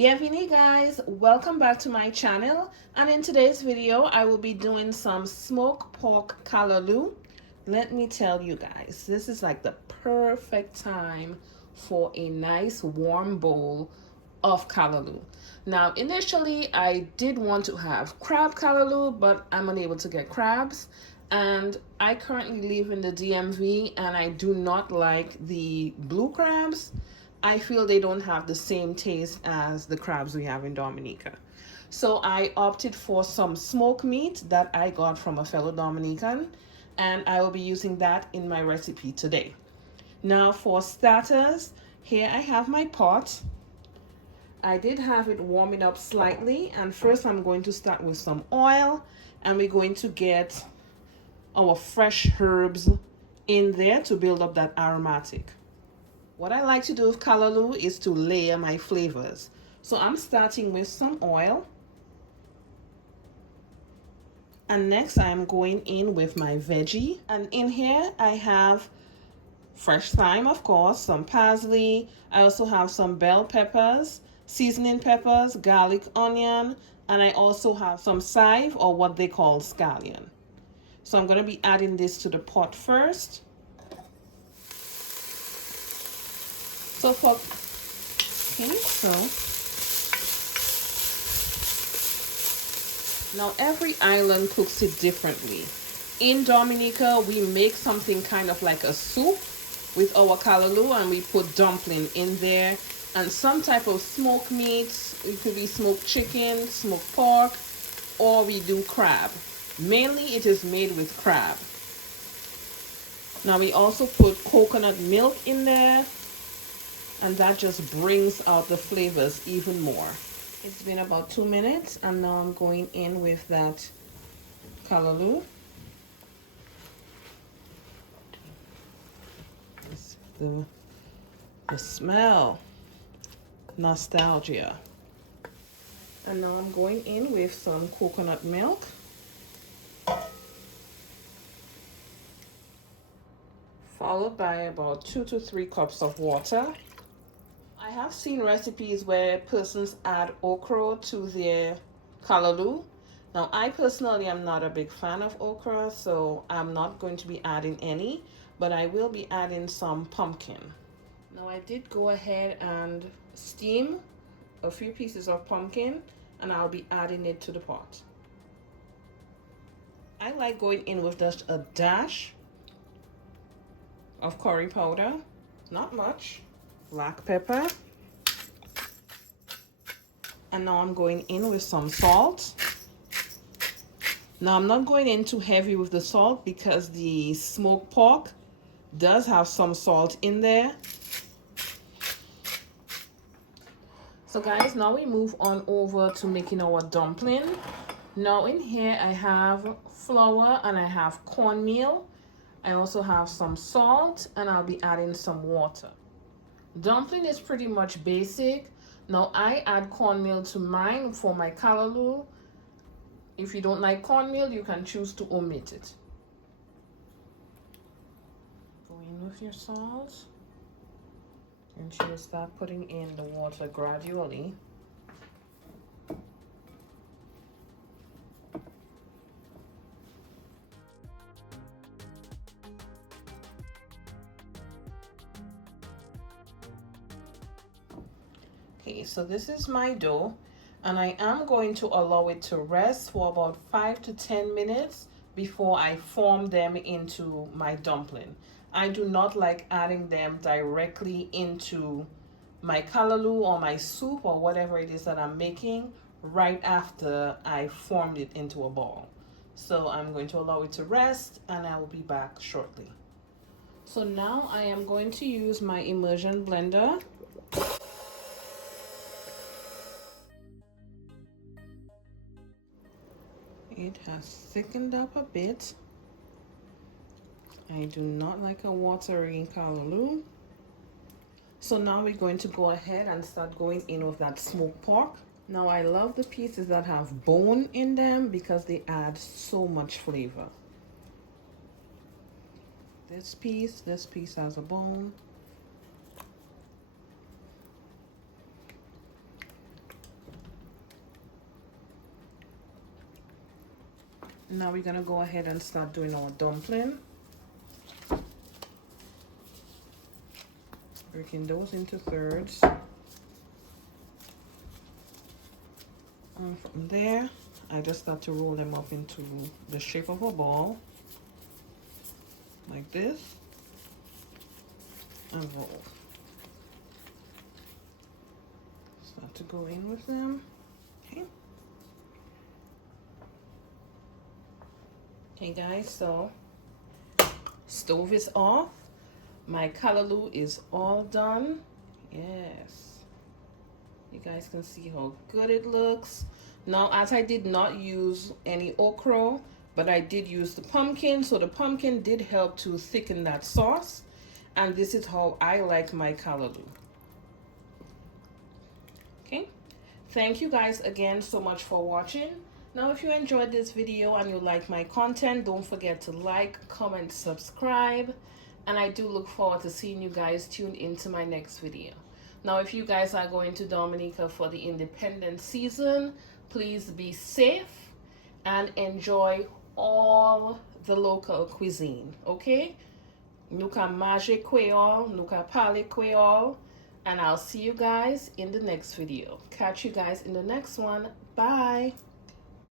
Bienvenue guys, welcome back to my channel, and in today's video I will be doing some smoked pork callaloo. Let me tell you guys, this is like the perfect time for a nice warm bowl of callaloo. Now initially I did want to have crab callaloo, but I'm unable to get crabs, and I currently live in the DMV and I do not like the blue crabs. I feel they don't have the same taste as the crabs we have in Dominica. So I opted for some smoked meat that I got from a fellow Dominican, and I will be using that in my recipe today. Now for starters, here I have my pot. I did have it warming up slightly, and first I'm going to start with some oil, and we're going to get our fresh herbs in there to build up that aromatic. What I like to do with callaloo is to layer my flavors. So I'm starting with some oil. And next I'm going in with my veggie. And in here I have fresh thyme, of course, some parsley. I also have some bell peppers, seasoning peppers, garlic, onion, and I also have some chive, or what they call scallion. So I'm going to be adding this to the pot first. So now every island cooks it differently. In Dominica, we make something kind of like a soup with our callaloo, and we put dumpling in there and some type of smoked meats. It could be smoked chicken, smoked pork, or we do crab. Mainly it is made with crab. Now we also put coconut milk in there, and that just brings out the flavors even more. It's been about 2 minutes, and now I'm going in with that callaloo. The smell, nostalgia. And now I'm going in with some coconut milk. Followed by about 2 to 3 cups of water. I have seen recipes where persons add okra to their callaloo. Now I personally am not a big fan of okra, so I'm not going to be adding any, but I will be adding some pumpkin. Now I did go ahead and steam a few pieces of pumpkin, and I'll be adding it to the pot. I like going in with just a dash of curry powder, not much, black pepper, and now I'm going in with some salt. Now I'm not going in too heavy with the salt because the smoked pork does have some salt in there. So guys, now we move on over to making our dumpling. Now in here I have flour and I have cornmeal. I also have some salt, and I'll be adding some water. Dumpling is pretty much basic. Now I add cornmeal to mine for my callaloo. If you don't like cornmeal, you can choose to omit it. Go in with your salt, and you'll start putting in the water gradually. Okay, so this is my dough, and I am going to allow it to rest for about 5 to 10 minutes before I form them into my dumpling. I do not like adding them directly into my callaloo or my soup or whatever it is that I'm making right after I formed it into a ball. So I'm going to allow it to rest, and I will be back shortly. So now I am going to use my immersion blender. It has thickened up a bit. I do not like a watery callaloo. So now we're going to go ahead and start going in with that smoked pork. Now I love the pieces that have bone in them because they add so much flavor. This piece has a bone. Now we're gonna go ahead and start doing our dumpling. Breaking those into thirds. And from there, I just start to roll them up into the shape of a ball. Like this. And roll. Start to go in with them. Okay. Okay guys, so stove is off. My callaloo is all done. Yes. You guys can see how good it looks. Now, as I did not use any okra, but I did use the pumpkin, so the pumpkin did help to thicken that sauce. And this is how I like my callaloo. Okay. Thank you guys again so much for watching. Now, if you enjoyed this video and you like my content, don't forget to like, comment, subscribe. And I do look forward to seeing you guys tuned into my next video. Now, if you guys are going to Dominica for the independent season, please be safe and enjoy all the local cuisine, okay? Nuka maje Creole, nuka pale Creole, and I'll see you guys in the next video. Catch you guys in the next one. Bye.